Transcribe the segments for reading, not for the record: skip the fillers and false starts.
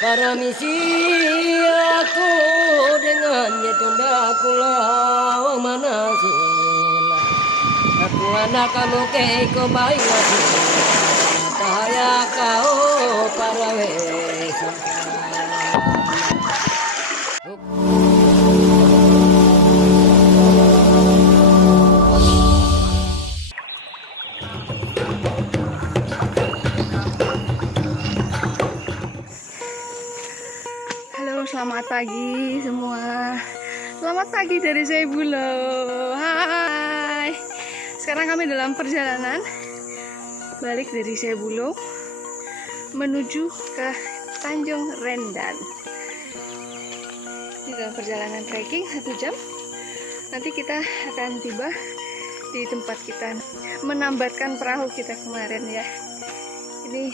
Para misi aku dengan nyetunda kula manasila. Aku anak kamu keiko bayi lagi. Tahaya kau para wesa. Halo, selamat pagi semua. Selamat pagi dari Sebulo. Hai. Sekarang kami dalam perjalanan balik dari Sebulo menuju ke Tanjung Rendan. Di dalam perjalanan trekking 1 jam. Nanti kita akan tiba di tempat kita menambatkan perahu kita kemarin ya. Ini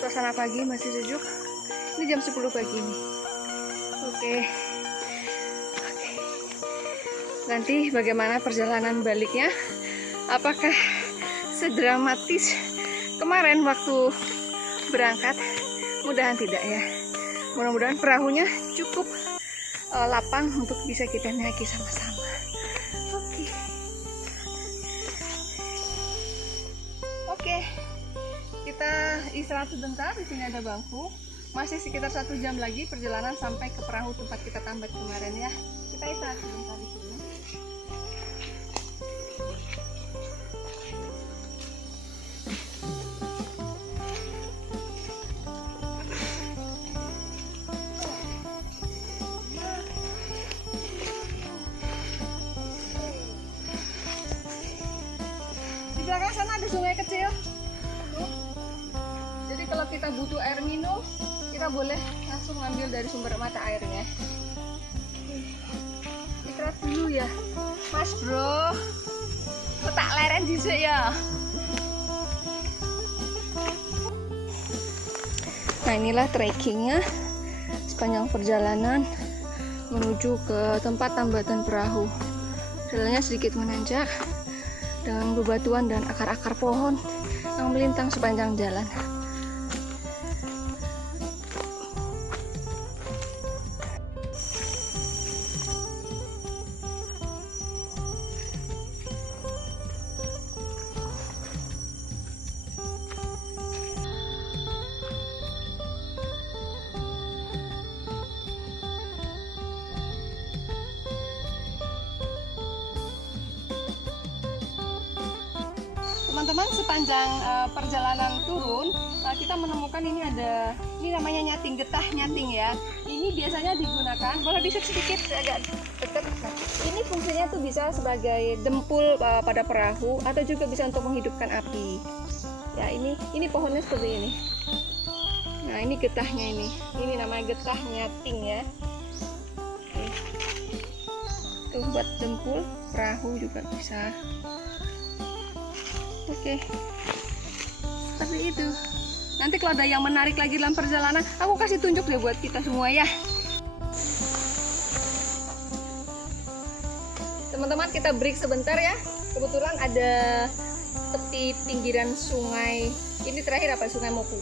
suasana pagi masih sejuk. Ini jam 10 pagi nih. Oke. Nanti bagaimana perjalanan baliknya? Apakah sedramatis kemarin waktu berangkat? Mudahan tidak ya. Mudah-mudahan perahunya cukup lapang untuk bisa kita naiki sama-sama. Oke. Oke. Kita istirahat sebentar. Di sini ada bangku. Masih sekitar 1 jam lagi perjalanan sampai ke perahu tempat kita tambat kemarin ya. Kita istirahat sebentar di sini. Di belakang sana ada sungai kecil. Tuh. Jadi kalau kita butuh air minum, kita boleh langsung ngambil dari sumber mata airnya. Istirahat dulu ya, Mas Bro. Tak leren juga ya. Nah inilah trekkingnya sepanjang perjalanan menuju ke tempat tambatan perahu. Jalannya sedikit menanjak dengan bebatuan dan akar-akar pohon yang melintang sepanjang jalan. Teman-teman, sepanjang perjalanan turun kita menemukan ini namanya nyating, getah nyating ya. Ini biasanya digunakan, boleh di sedikit agak dekat. Nah, ini fungsinya tuh bisa sebagai dempul pada perahu atau juga bisa untuk menghidupkan api. Ya ini pohonnya seperti ini. Nah ini getahnya ini namanya getah nyating ya. Oke. Tuh buat dempul perahu juga bisa. Oke, tapi itu nanti kalau ada yang menarik lagi dalam perjalanan, aku kasih tunjuk deh buat kita semua ya. Teman-teman, kita break sebentar ya. Kebetulan ada tepi pinggiran sungai. Ini terakhir apa? Sungai Moku.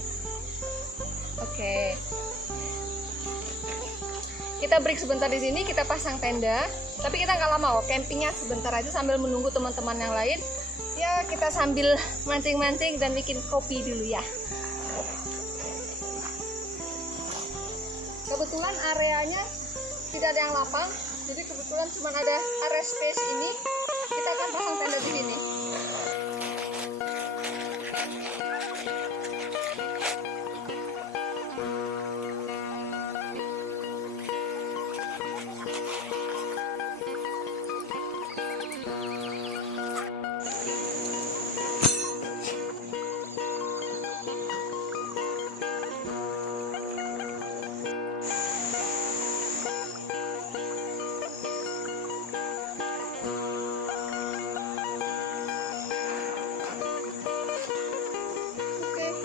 Oke. Kita break sebentar di sini, kita pasang tenda. Tapi kita nggak lama kok, campingnya sebentar aja sambil menunggu teman-teman yang lain. Ya kita sambil mancing-mancing dan bikin kopi dulu ya. Kebetulan areanya tidak ada yang lapang, jadi kebetulan cuma ada area space ini. Kita akan pasang tenda di sini. Oke.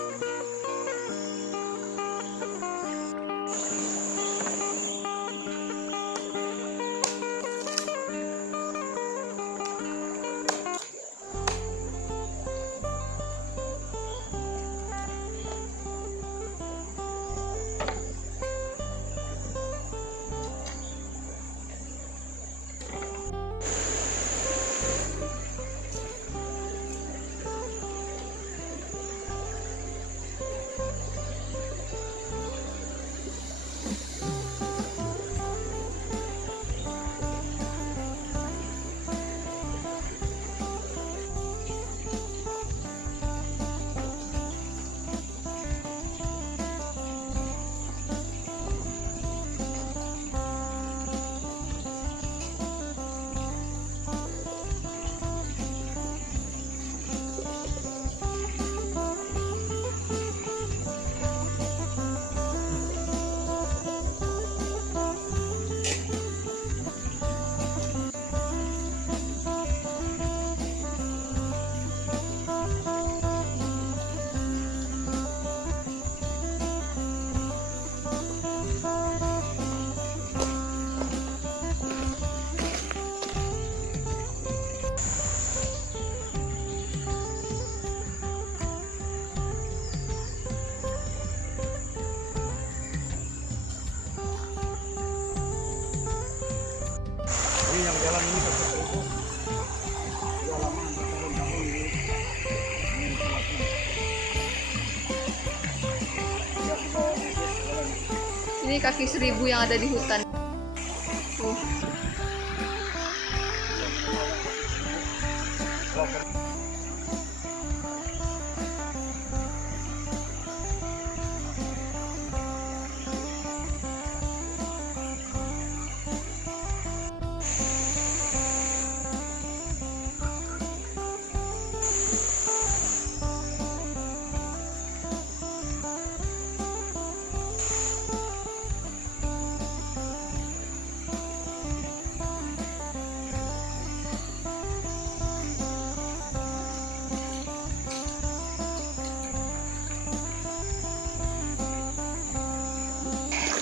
Ini kaki seribu yang ada di hutan.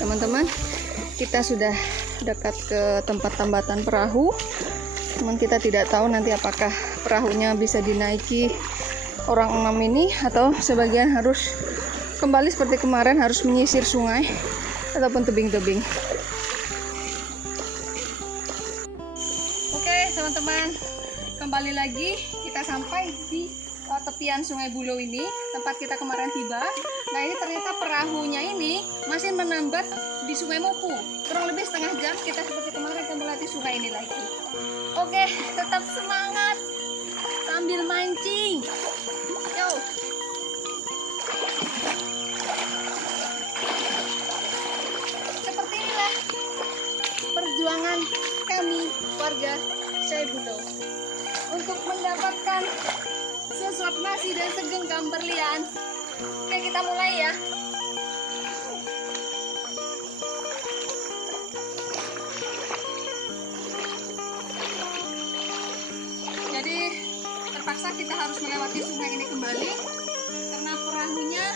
Teman-teman, kita sudah dekat ke tempat tambatan perahu. Cuman kita tidak tahu nanti apakah perahunya bisa dinaiki orang 6 ini atau sebagian harus kembali seperti kemarin, harus menyisir sungai ataupun tebing-tebing. Oke teman-teman, kembali lagi kita sampai di tepian Sungai Bulow ini, tempat kita kemarin tiba. Nah ini ternyata perahunya ini masih menambat di Sungai Moku. Kurang lebih setengah jam kita seperti kemarin akan melatih sungai ini lagi. Oke, tetap semangat sambil mancing. Yo. Seperti inilah perjuangan kami warga Sungai Bulow untuk mendapatkan sesuap nasi dan segenggam berlian. Oke, kita mulai ya. Jadi terpaksa kita harus melewati sungai ini kembali karena perahunya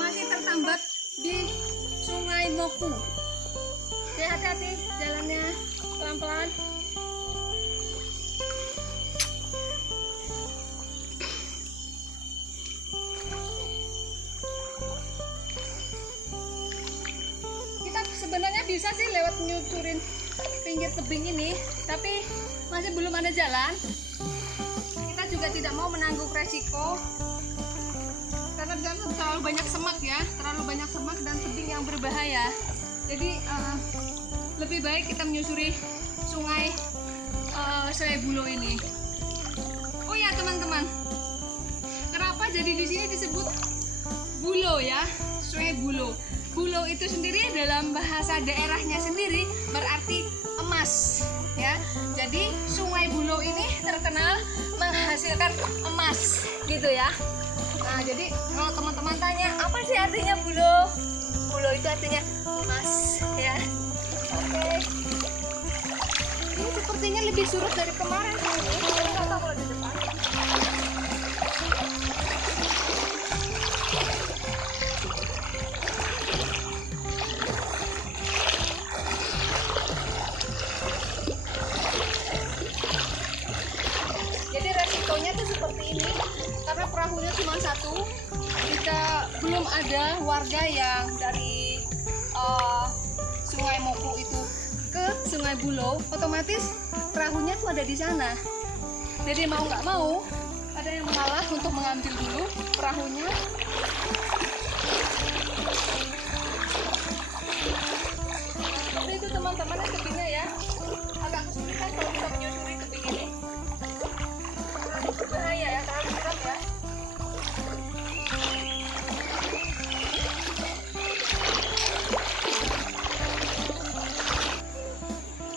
masih tertambat di Sungai Moku. Oke, hati-hati jalannya, pelan-pelan. Sebenarnya bisa sih lewat nyucurin pinggir tebing ini, tapi masih belum ada jalan. Kita juga tidak mau menanggung resiko karena terlalu banyak semak ya, terlalu banyak semak dan tebing yang berbahaya. Jadi lebih baik kita menyusuri sungai Sungai Bulow ini. Oh ya teman-teman, kenapa jadi di sini disebut Bulow ya, Sungai Bulow? Bulow itu sendiri dalam bahasa daerahnya sendiri berarti emas ya. Jadi Sungai Bulow ini terkenal menghasilkan emas gitu ya. Nah, jadi kalau teman-teman tanya apa sih artinya Bulow? Bulow itu artinya emas ya. Oke. Ini sepertinya lebih surut dari kemarin. Enggak tahu kalau di depan. Seperti ini karena perahunya cuma satu. Jika belum ada warga yang dari Sungai Moku itu ke Sungai Bulow, otomatis perahunya tuh ada di sana. Jadi mau nggak mau ada yang mengalah untuk mengambil dulu perahunya. Jadi itu teman-teman tebingnya ya, agak kesulitan kalau kita menyusuri tebing ini. Bahaya ya, terlalu curam ya.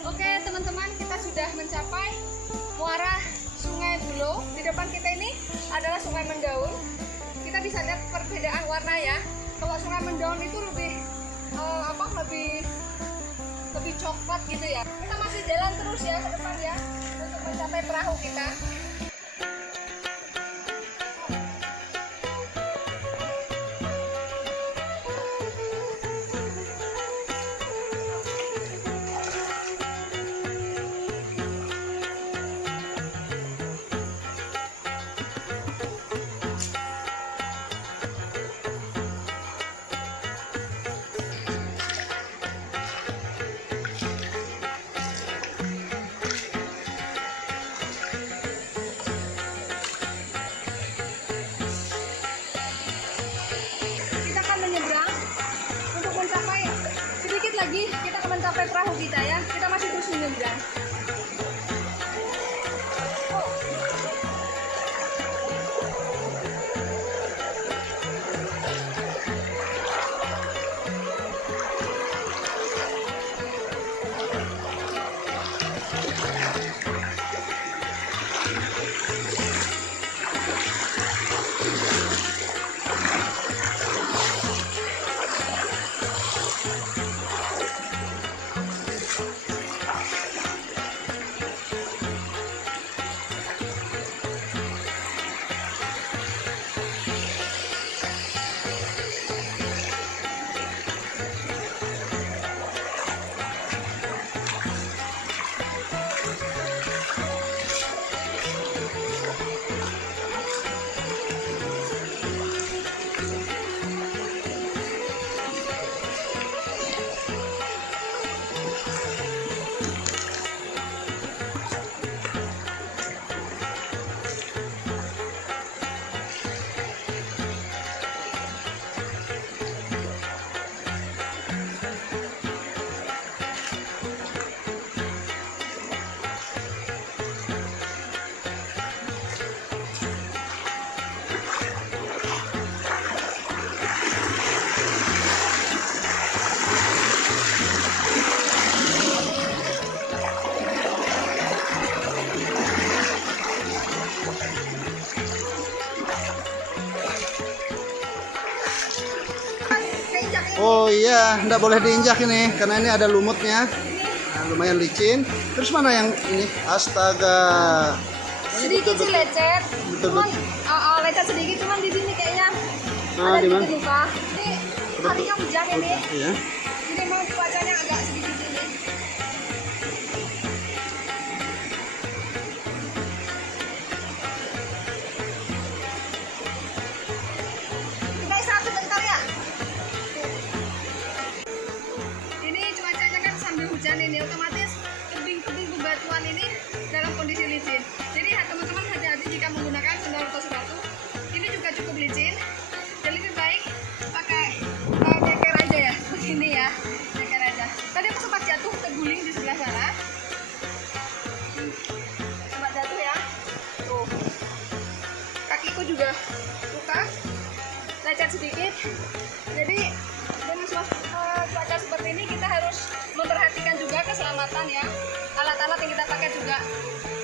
Oke teman-teman, kita sudah mencapai muara Sungai Bulow. Di depan kita ini adalah Sungai Mendaun. Kita bisa lihat perbedaan warna ya. Kalau Sungai Mendaun itu lebih lebih coklat gitu ya. Kita masih jalan terus ya ke depan ya untuk mencapai perahu kita. sampai perahu kita ya. Kita masih terus menyeberang. Oh iya, nggak boleh diinjak ini karena ini ada lumutnya. Nah, lumayan licin. Terus mana yang ini? Astaga. Sedikit sih lecet. Betul, Cuman lecet sedikit, cuman di sini kayaknya Ah, ada di mana? sedikit luka. Ini harinya hujan ini. Iya. Ini memang cuacanya agak sedikit ini. Kita istirahat sebentar ya. Ini cuacanya kan sambil hujan ini, otomatis tebing-tebing bebatuan ini dalam kondisi licin. Jadi teman-teman hati-hati jika menggunakan sandal atau sepatu. Ini juga cukup licin. Jadi lebih baik pakai ceker aja ya, begini ya, ceker aja. Tadi aku sempat jatuh terguling di sebelah sana. Sempat jatuh ya. Tuh. Kakiku juga luka, lecet sedikit. Jadi dengan cuaca seperti ini kita harus memperhatikan juga keselamatan ya. Alat-alat yang kita pakai juga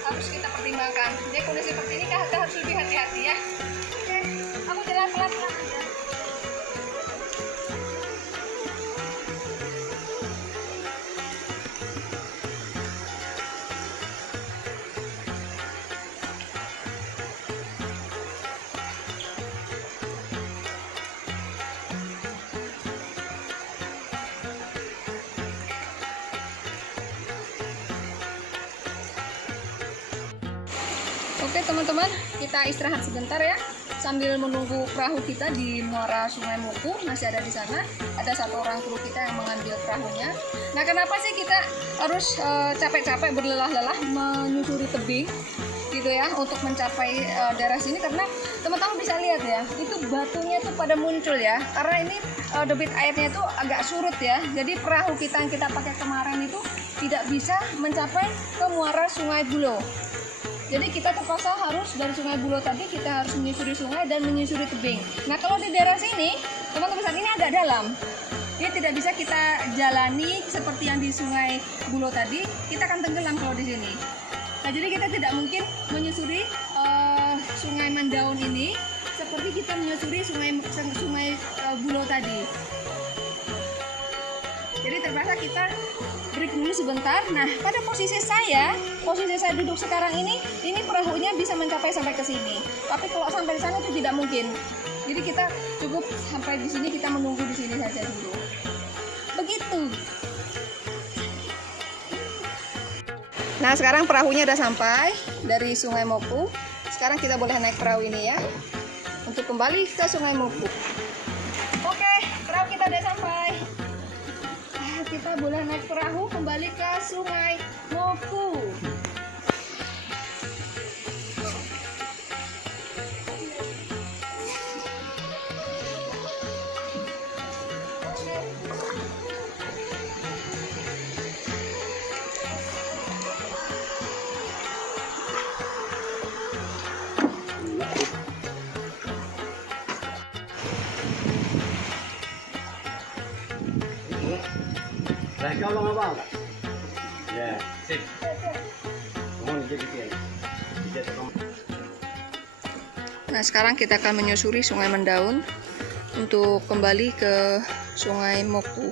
harus kita pertimbangkan. Jadi kondisi seperti ini kita harus lebih hati-hati ya. Oke, aku jalan pelan-pelan aja. Oke teman-teman, kita istirahat sebentar ya sambil menunggu perahu kita di muara Sungai Muku. Masih ada di sana, ada satu orang kru kita yang mengambil perahunya. Nah, kenapa sih kita harus capek-capek berlelah-lelah menyusuri tebing gitu ya untuk mencapai daerah sini? Karena teman-teman bisa lihat ya, itu batunya tuh pada muncul ya, karena ini debit airnya itu agak surut ya. Jadi perahu kita yang kita pakai kemarin itu tidak bisa mencapai ke muara Sungai Buloh. Jadi kita terpaksa harus dari Sungai Buloh tadi kita harus menyusuri sungai dan menyusuri tebing. Nah, kalau di daerah sini, teman-teman, saat ini agak dalam. Dia tidak bisa kita jalani seperti yang di Sungai Buloh tadi. Kita akan tenggelam kalau di sini. Nah, jadi kita tidak mungkin menyusuri Sungai Mandaun ini seperti kita menyusuri Sungai Buloh tadi. Jadi terpaksa kita break dulu sebentar. Nah, pada posisi saya duduk sekarang ini perahunya bisa mencapai sampai ke sini. Tapi kalau sampai di sana itu tidak mungkin. Jadi kita cukup sampai di sini, kita menunggu di sini saja dulu. Begitu. Nah, sekarang perahunya udah sampai dari Sungai Moku. Sekarang kita boleh naik perahu ini ya, untuk kembali ke Sungai Moku. Oke, perahu kita udah sampai. Kita boleh naik perahu kembali ke Sungai Moku. Nah, sekarang kita akan menyusuri Sungai Mendaun untuk kembali ke Sungai Moku.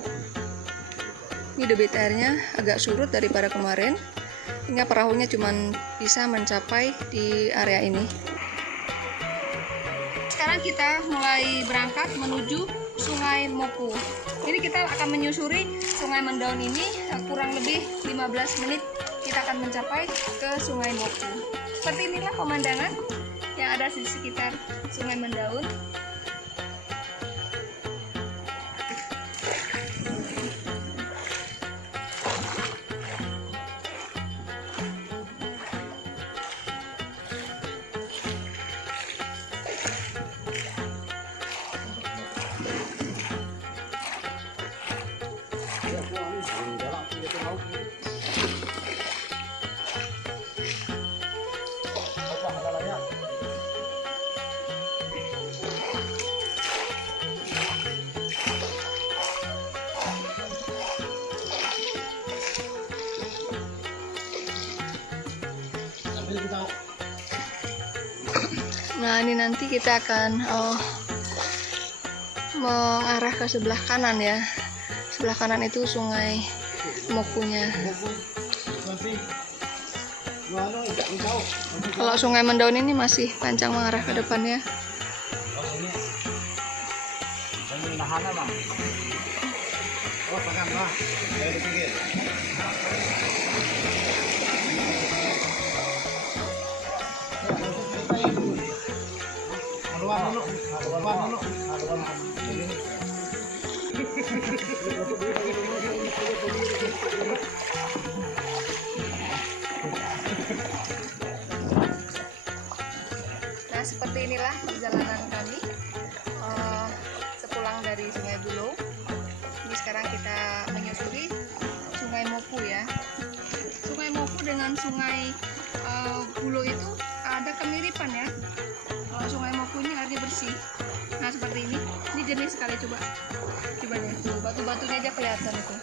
Ini debit airnya agak surut daripada kemarin, hingga perahunya cuma bisa mencapai di area ini. Sekarang kita mulai berangkat menuju Sungai Moku. Ini kita akan menyusuri Sungai Mendaun ini, kurang lebih 15 menit kita akan mencapai ke Sungai Moku. Seperti inilah pemandangan yang ada di sekitar Sungai Mendaun. Nah, ini nanti kita akan mengarah ke sebelah kanan ya. Sebelah kanan itu Sungai Mokunya. Kalau Sungai Mendaun ini masih panjang mengarah ke depannya. Nah, seperti inilah perjalanan kami sepulang dari Sungai Bulow. Ini sekarang kita menyusuri Sungai Moku ya. Sungai Moku dengan Sungai Bulow itu ada kemiripan ya. Sungai Moku ini airnya bersih. Nah, seperti ini jernih sekali, coba deh, tuh batu-batunya aja kelihatan itu.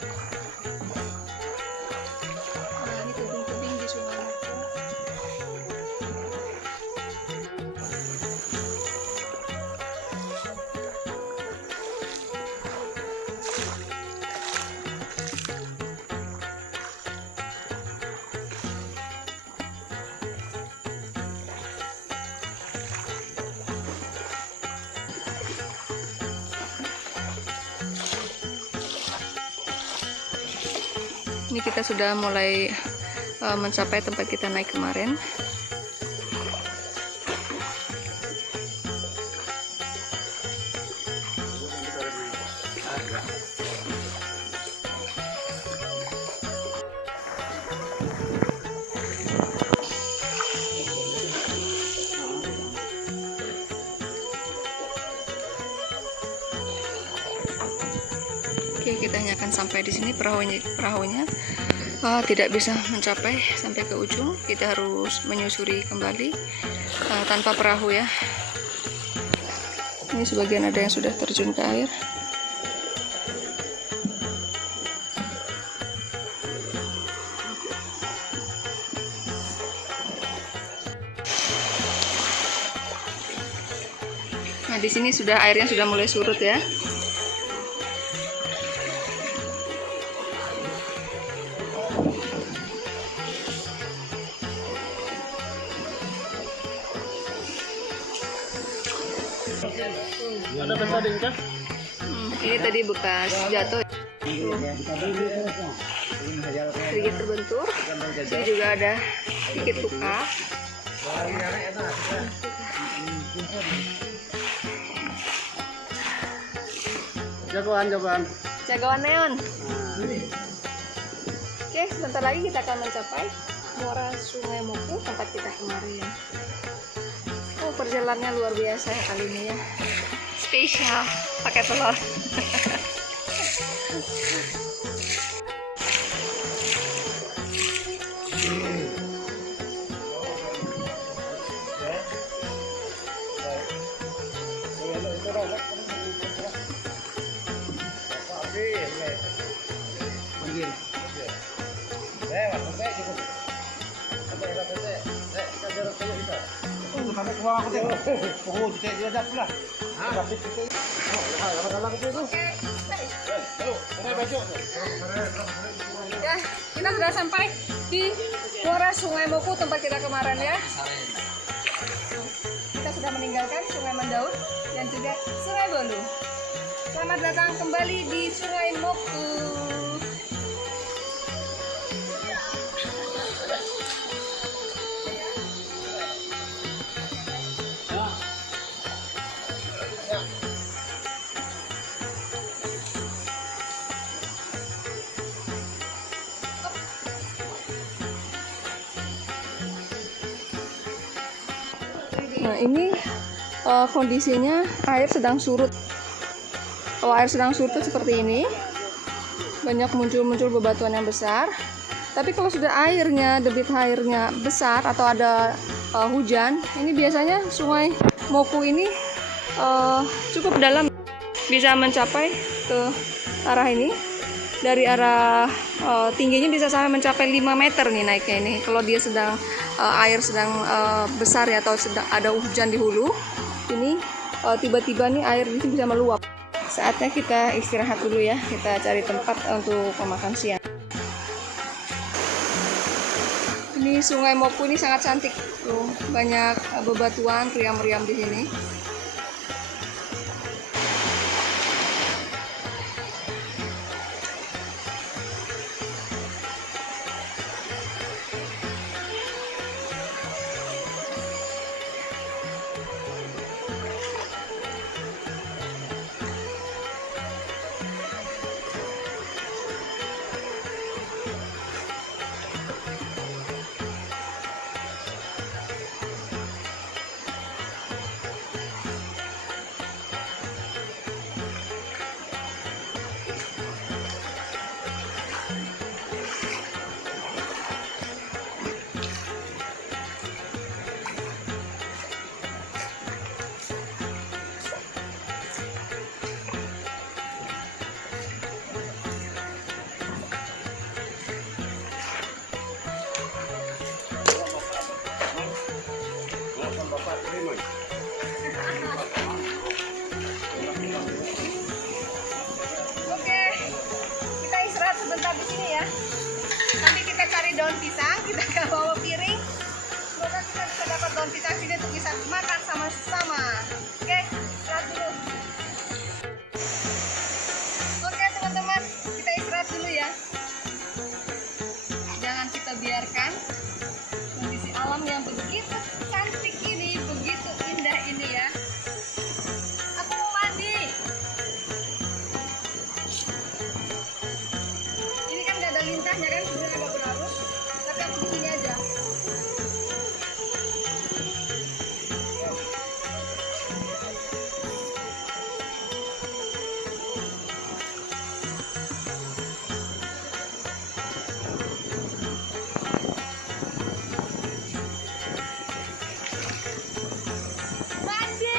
Nah, ini tebing-tebing di Sungai Moku. Ini kita sudah mulai mencapai tempat kita naik kemarin. Oke, kita hanya akan sampai di sini. Perahunya tidak bisa mencapai sampai ke ujung. Kita harus menyusuri kembali tanpa perahu ya. Ini sebagian ada yang sudah terjun ke air. Nah, di sini airnya sudah mulai surut ya. Ada besading kah? Ini tadi bekas jatuh. Sedikit terbentur. Sini juga ada sedikit luka. Jagoan neon. Oke, sebentar lagi kita akan mencapai muara Sungai Moku, tempat kita kemarin. Oh, perjalanannya luar biasa ya kali ini ya. Spesial, pakai telur. Ya, kita sudah sampai di muara Sungai Moku tempat kita kemarin ya. Kita sudah meninggalkan Sungai Mandaun dan juga Sungai Bolu. Selamat datang kembali di Sungai Moku. Nah ini kondisinya air sedang surut. Kalau air sedang surut seperti ini, banyak muncul bebatuan yang besar. Tapi kalau sudah debit airnya besar atau ada hujan, ini biasanya Sungai Moku ini cukup dalam, bisa mencapai ke arah ini. Dari arah tingginya bisa sampai mencapai 5 meter nih naiknya ini. Kalau dia sedang air sedang besar ya, atau sedang ada hujan di hulu, ini tiba-tiba nih air ini bisa meluap. Saatnya kita istirahat dulu ya, kita cari tempat untuk makan siang. Ini Sungai Moku ini sangat cantik tuh, banyak bebatuan riam-riam di sini. Oke, kita istirahat sebentar di sini ya. Nanti kita cari daun pisang, kita bawa piring. Semoga kita bisa dapat daun pisang sini untuk bisa makan sama-sama. Oke, istirahat dulu. Oke teman-teman, kita istirahat dulu ya. Jangan kita biarkan kondisi alam yang begitu cantik ini, begitu indah ini ya. Aku mau mandi. Ini kan nggak ada lintahnya kan, sudah agak berarus. Tapi aku di sini aja. Mandi.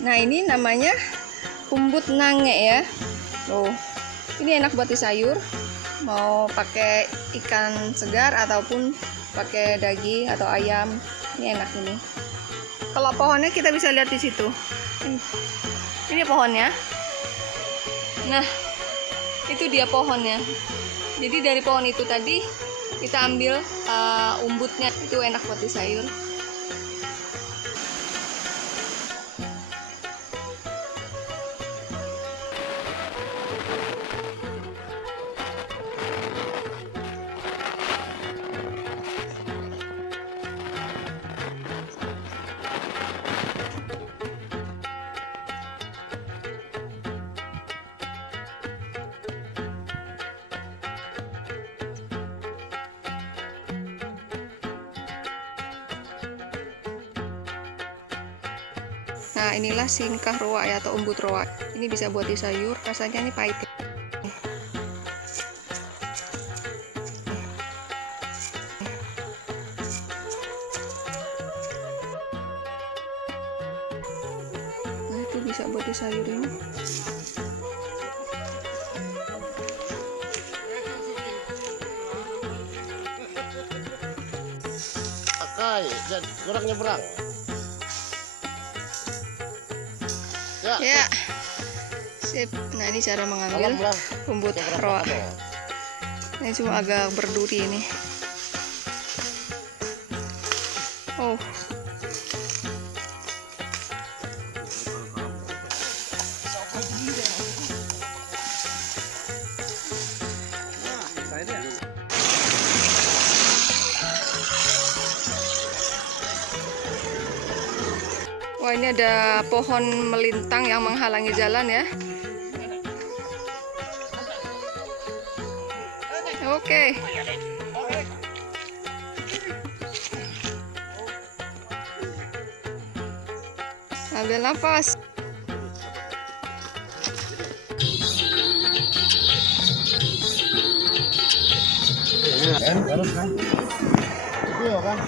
Nah ini namanya umbut nange ya. Tuh, ini enak buat di sayur. Mau pakai ikan segar ataupun pakai daging atau ayam, ini enak ini. Kalau pohonnya kita bisa lihat di situ. Ini pohonnya. Nah, itu dia pohonnya. Jadi dari pohon itu tadi kita ambil umbutnya, itu enak buat di sayur. Nah, inilah singkah roa ya, atau umbut roa. Ini bisa buat di sayur, rasanya ini pahit. Nah, itu bisa buat di sayur ini. Pakai, dan kurang nyebrang. Ya, sip. Nah, ini cara mengambil umbut roa. Ini cuma agak berduri ini. Oh, wah, ini ada pohon melintang yang menghalangi jalan ya. Oke. Ambil nafas. Terus kan? Itu kan?